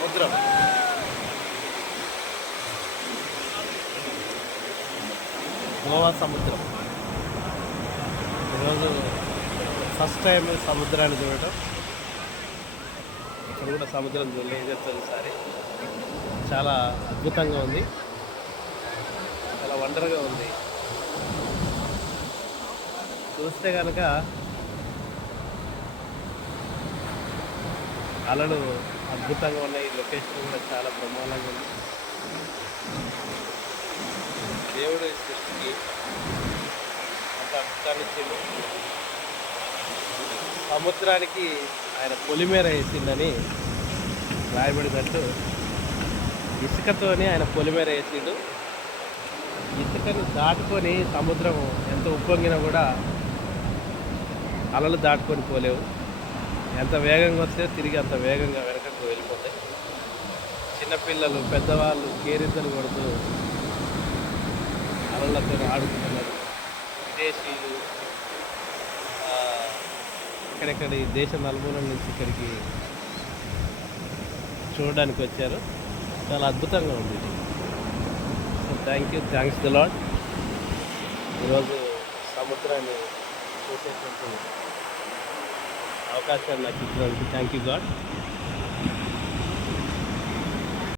సముద్రం. గోవా సముద్రం. ఈరోజు ఫస్ట్ టైం సముద్రాన్ని చూడటం. ఇక్కడ కూడా సముద్రం చూడలేదు తొలిసారి. చాలా అద్భుతంగా ఉంది, చాలా వండర్గా ఉంది. చూస్తే కనుక అలలు అద్భుతంగా ఉన్నాయి. లొకేషన్ కూడా చాలా బ్రహ్మాండంగా ఉంది. దేవుడి సృష్టికి అంత అద్భుతాన్ని ఇచ్చిండు. సముద్రానికి ఆయన పొలిమేర వేసిండని రాయబడినట్టు ఇసుకతోనే ఆయన పొలిమేర వేసిండు. ఇసుకను దాటుకొని సముద్రం ఎంత ఉప్పొంగినా కూడా అలలు దాటుకొని పోలేవు. ఎంత వేగంగా వస్తే తిరిగి అంత వేగంగా వెనకకు వెళ్ళిపోతాయి. చిన్నపిల్లలు పెద్దవాళ్ళు కేరింతలు కొడుతూ అలలతో ఆడుకుంటున్నారు. విదేశీయులు ఇక్కడెక్కడ ఈ దేశ నలుమూలల నుంచి ఇక్కడికి చూడడానికి వచ్చారు. చాలా అద్భుతంగా ఉంది ఇది. So thanks the lord. ఈరోజు సముద్రాన్ని చూసేటువంటి అవకాశాన్ని నాకు ఇచ్చినందుకు థ్యాంక్ యూ గాడ్.